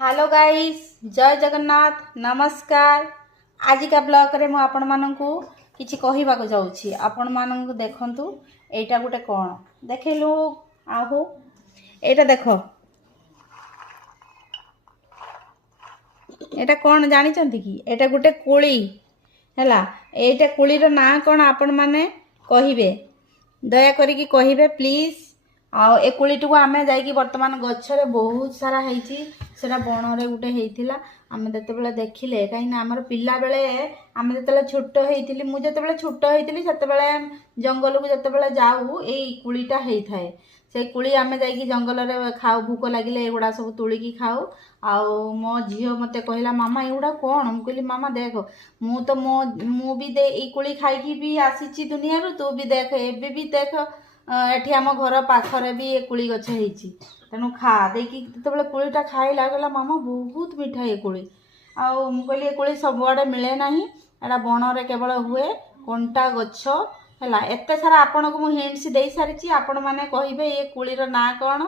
Hello guys, जय जगन्नाथ, नमस्कार। आज का ब्लॉग रे मु आपण माननकु किछि कहिबाको जाउछि। आपण माननकु देखंतु एटा गुटे कोन देखैलु आहु एटा देखो, एटा कोन जानि चंती कि एटा गुटे कुली हैला। एटा कुलीर ना कोन आपण माने कहिबे, दया करिकी कहिबे प्लीज। आउ ए कुलीटू आमे जाइकी वर्तमान गछरे बहुत सारा हेइची, सेटा बणरे गुटे हेइथिला। आमे जतेबेले देखिले काई ना हमर पिल्ला बेले आमे जतेबेले छोटो हेइथिली, मु जतेबेले छोटो हेइथिली सेतेबेले जंगल को जतेबेले जाऊ एई कुलीटा हेइथाए। से कुली आमे जाइकी जंगल रे खाऊ, भूक लागिले एगुडा सब तुलिकी खाऊ। आउ मो झियो मते कहला मामा एगुडा कोन? मु कहली मामा देख मु भी दे ई कुली खाइकी भी आसीची दुनिया रो, तू भी देख एबे भी देख एठी आम घर पाखरे भी ए कुली गछ हेइची, तेणु खा देखी। जेतेबेले कुलीटा खाइला कहला मामा बहुत मीठा ए कुली। आउ मु कहली ए कुली सबआडे मिले नाही, एटा बणरे केवल हुए, कंटा गछ हैला। एते सारा आपनको मु हिंट्स देई सारिची, आपण माने कहिबे ए कुलीर ना कोन।